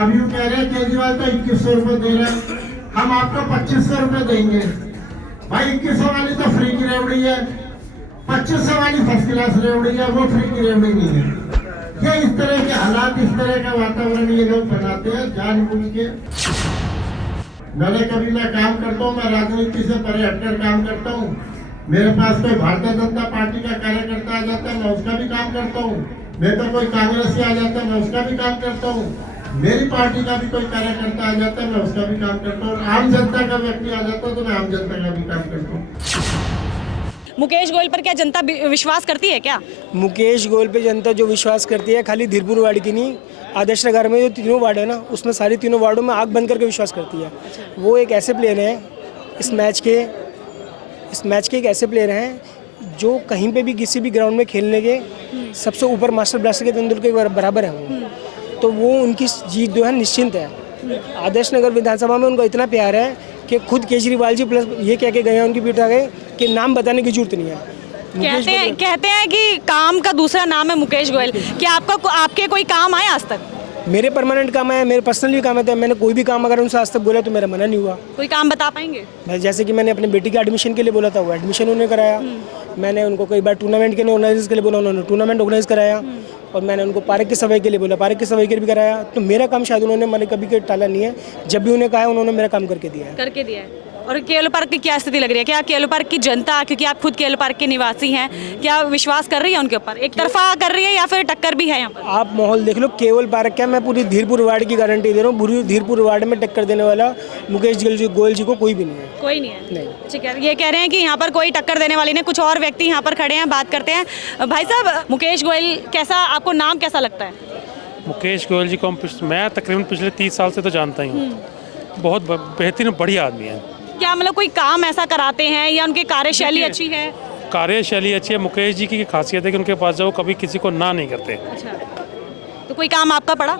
अभी वो कह रहे हैं केजरीवाल तो 2100 रुपए दे रहे हैं, हम आपको 2500 रुपए देंगे। भाई 2100 वाली तो फ्री की रेवड़ी है, 2500 वाली फर्स्ट क्लास रेवड़ी है, वो फ्री की रेवड़ी नहीं है। ये इस तरह के हालात, इस तरह का वातावरण ये लोग बनाते हैं जानबूझ के। मैंने कभी मैं काम करता हूँ, मैं राजनीति से परे हटकर काम करता हूँ। मेरे पास कोई भारतीय जनता पार्टी का कार्यकर्ता आ जाता है, मैं उसका भी काम करता हूँ। मेरे तो कोई कांग्रेसी आ जाता है, मैं उसका भी काम करता हूँ। मेरी पार्टी का भी कोई कार्यकर्ता आ जाता है, मैं उसका भी काम करता हूँ। आम जनता का व्यक्ति आ जाता है तो मैं आम जनता का भी काम करता हूँ। मुकेश गोयल पर क्या जनता विश्वास करती है क्या? मुकेश गोयल पे जनता जो विश्वास करती है, खाली धीरपुर वार्ड की नहीं, आदर्श नगर में जो तीनों वार्ड है ना, उसमें सारी तीनों वार्डों में आग बंद करके विश्वास करती है। वो एक ऐसे प्लेयर हैं इस मैच के एक ऐसे प्लेयर हैं जो कहीं पे भी किसी भी ग्राउंड में खेलने के सबसे ऊपर मास्टर ब्लास्टर के तेंदुलकर के बराबर है वो। तो वो उनकी जीत जो है निश्चिंत है। आदर्श नगर विधानसभा में उनको इतना प्यार है कि खुद केजरीवाल जी प्लस ये कह के गए हैं उनकी पीठ आ गए कि नाम बताने की जरूरत नहीं है। कहते हैं कि काम का दूसरा नाम है मुकेश गोयल। क्या आपके कोई काम आए आज तक? मेरे परमानेंट काम है, मेरे पर्सनली काम है। मैंने कोई भी काम अगर उनसे आज तक बोला तो मेरा मना नहीं हुआ। कोई काम बता पाएंगे? जैसे कि मैंने अपनी बेटी के एडमिशन के लिए बोला था, वो एडमिशन उन्होंने कराया। मैंने उनको कई बार टूर्नामेंट के लिए ऑर्गेनाइज के लिए बोला, उन्होंने टूर्नामेंट ऑर्गेनाइज कराया। और मैंने उनको पार्क की सफाई के लिए बोला, पार्क की सफाई के लिए भी कराया। तो मेरा काम शायद उन्होंने मैंने कभी टाला नहीं है। जब भी उन्हें कहा है उन्होंने मेरा काम करके दिया है। और केलो पार्क की क्या स्थिति लग रही है? क्या केलो पार्क की जनता, क्योंकि आप खुद केलो पार्क के निवासी हैं, क्या विश्वास कर रही है उनके ऊपर? एक तरफा कर रही है या फिर टक्कर भी है यहाँ पर? आप माहौल देख लो। केवल पार्क क्या, मैं पूरी धीरपुर वार्ड की गारंटी दे रहा हूँ, पूरी धीरपुर वार्ड में टक्कर देने वाला मुकेश गोयल जी को कोई भी नहीं है। कोई नहीं है? नहीं। ठीक है, ये कह रहे हैं कि यहाँ पर कोई टक्कर देने वाली नहीं। कुछ और व्यक्ति यहाँ पर खड़े हैं, बात करते हैं। भाई साहब, मुकेश गोयल कैसा, आपको नाम कैसा लगता है? मुकेश गोयल जी को मैं तकरीबन पिछले 30 साल से तो जानता ही हूँ। बहुत बेहतरीन बढ़िया आदमी है। क्या मतलब कोई काम ऐसा कराते हैं या उनकी कार्यशैली अच्छी है? कार्यशैली अच्छी है। मुकेश जी की खासियत है कि उनके पास जाओ कभी किसी को ना नहीं करते। अच्छा, तो कोई काम आपका पड़ा?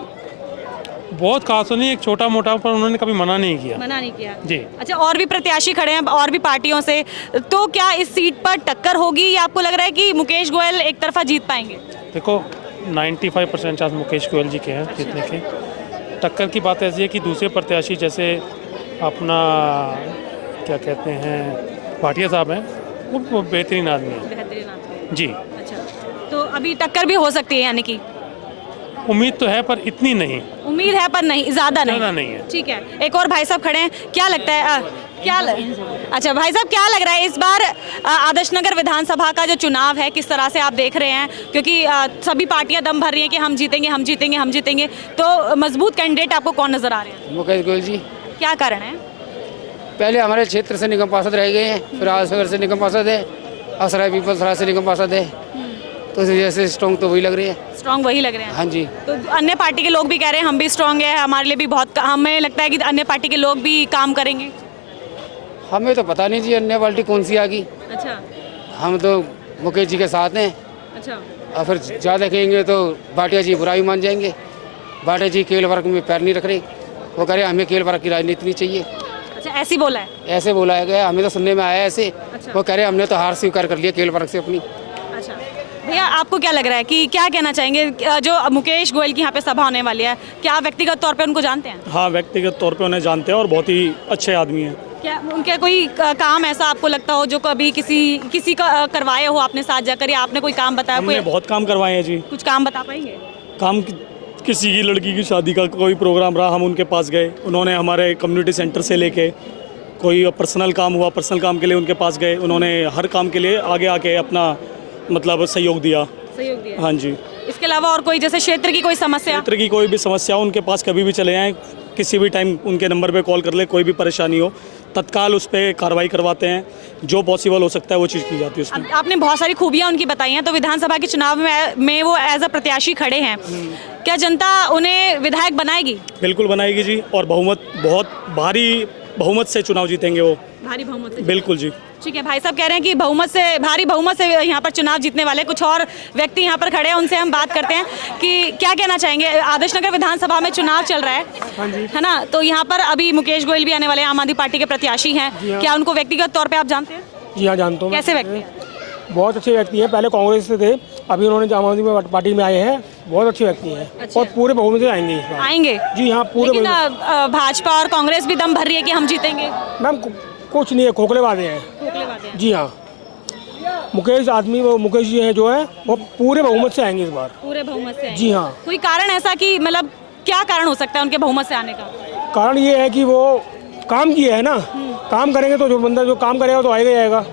बहुत खास नहीं, एक छोटा मोटा, पर उन्होंने कभी मना नहीं किया। मना नहीं किया जी। अच्छा, और भी प्रत्याशी खड़े हैं और भी पार्टियों से, तो क्या इस सीट पर टक्कर होगी या आपको लग रहा है कि मुकेश गोयल एक तरफा जीत पाएंगे? देखो 95% चांस मुकेश गोयल जी के हैं जीतने के। टक्कर की बात ऐसी है कि दूसरे प्रत्याशी जैसे अपना क्या कहते हैं भाटिया साहब हैं, वो बेहतरीन आदमी है जी। अच्छा, तो अभी टक्कर भी हो सकती है, यानी कि उम्मीद तो है पर इतनी नहीं। उम्मीद है पर नहीं, ज़्यादा नहीं है। ठीक है, एक और भाई साहब खड़े हैं, क्या लगता है अच्छा भाई साहब, क्या लग रहा है इस बार आदर्श नगर विधानसभा का जो चुनाव है, किस तरह से आप देख रहे हैं? क्योंकि सभी पार्टियां दम भर रही हैं कि हम जीतेंगे, तो मजबूत कैंडिडेट आपको कौन नजर आ रहे हैं? मुकेश गोयल जी। क्या कारण है? पहले हमारे क्षेत्र से निगम पार्षद रह गए हैं, फिर आजनगर से निगम पार्षद है, असराय पीपल सराय से निगम पार्षद है, तो इस वजह से स्ट्रॉन्ग तो वही लग रही है। स्ट्रॉन्ग वही लग रहे हैं? हाँ जी। तो अन्य पार्टी के लोग भी कह रहे हैं हम भी स्ट्रॉन्ग है, हमारे लिए भी बहुत, हमें लगता है कि अन्य पार्टी के लोग भी काम करेंगे। हमें तो पता नहीं जी अन्य पार्टी कौन सी आ गई। अच्छा। हम तो मुकेश जी के साथ हैं। अच्छा। और फिर ज़्यादा कहेंगे तो भाटिया जी बुराई मान जाएंगे। भाटिया जी केवल वर्ग में पैर नहीं रख रहे, वो कह रहे हमें केवल वर्ग की राजनीति नहीं चाहिए। अच्छा, ऐसे बोला है? ऐसे बोला गया, हमें तो सुनने में आया ऐसे। अच्छा। वो कह रहे हमने तो हार स्वीकार कर लिया केवल वर्ग से अपनी। अच्छा भैया, आपको क्या लग रहा है कि क्या कहना चाहेंगे, जो मुकेश गोयल की यहाँ पे सभा होने वाली है, क्या आप व्यक्तिगत तौर पे उनको जानते हैं? हाँ, व्यक्तिगत तौर पे उन्हें जानते हैं और बहुत ही अच्छे आदमी हैं। क्या उनके कोई काम ऐसा आपको लगता हो जो कभी किसी का करवाए हो आपने साथ जाकर, या आपने कोई काम बताया? हमने बहुत काम करवाए हैं जी। कुछ काम बता पाएंगे? काम किसी की लड़की की शादी का कोई प्रोग्राम रहा, हम उनके पास गए, उन्होंने हमारे कम्युनिटी सेंटर से लेके कोई पर्सनल काम हुआ, पर्सनल काम के लिए उनके पास गए, उन्होंने हर काम के लिए आगे आके अपना मतलब सहयोग दिया। हाँ जी। इसके अलावा और कोई, जैसे क्षेत्र की कोई समस्या? क्षेत्र की कोई भी समस्या उनके पास कभी भी चले आएँ, किसी भी टाइम उनके नंबर पे कॉल कर ले, कोई भी परेशानी हो तत्काल उस पर कार्रवाई करवाते हैं, जो पॉसिबल हो सकता है वो चीज़ की जाती है उसमें। आपने बहुत सारी खूबियाँ उनकी बताई हैं, तो विधानसभा के चुनाव में वो एज अ प्रत्याशी खड़े हैं, क्या जनता उन्हें विधायक बनाएगी? बिल्कुल बनाएगी जी, और बहुत भारी बहुमत से चुनाव जीतेंगे वो। भारी बहुमत से? बिल्कुल जी। ठीक है, भाई साहब कह रहे हैं कि भारी बहुमत से यहाँ पर चुनाव जीतने वाले। कुछ और व्यक्ति यहाँ पर खड़े हैं, उनसे हम बात करते हैं कि क्या कहना चाहेंगे। आदर्श नगर विधानसभा में चुनाव चल रहा है ना, तो यहाँ पर अभी मुकेश गोयल भी आने वाले हैं, आम आदमी पार्टी के प्रत्याशी हैं। क्या उनको व्यक्तिगत तौर पे आप जानते हैं? जी हाँ, जानता हूँ। कैसे व्यक्ति? बहुत अच्छे व्यक्ति हैं, पहले कांग्रेस से थे, अभी उन्होंने आम आदमी पार्टी में आए हैं, बहुत अच्छे व्यक्ति हैं और पूरे बहुमत से आएंगे इस बार। आएंगे जी हाँ, पूरे लेकिन बहुमत। भाजपा और कांग्रेस भी दम भर रही है कि हम जीतेंगे। मैम कुछ नहीं है, खोखले वादे हैं। खोखले बातें हैं। जी हाँ, मुकेश जी हैं जो है वो पूरे बहुमत से आएंगे इस बार। पूरे बहुमत से आएंगे। जी हाँ। कोई कारण ऐसा कि मतलब क्या कारण हो सकता है उनके बहुमत से आने का? कारण ये है कि वो काम किए है ना, काम करेंगे तो जो बंदा जो काम करेगा तो आएगा ही आएगा।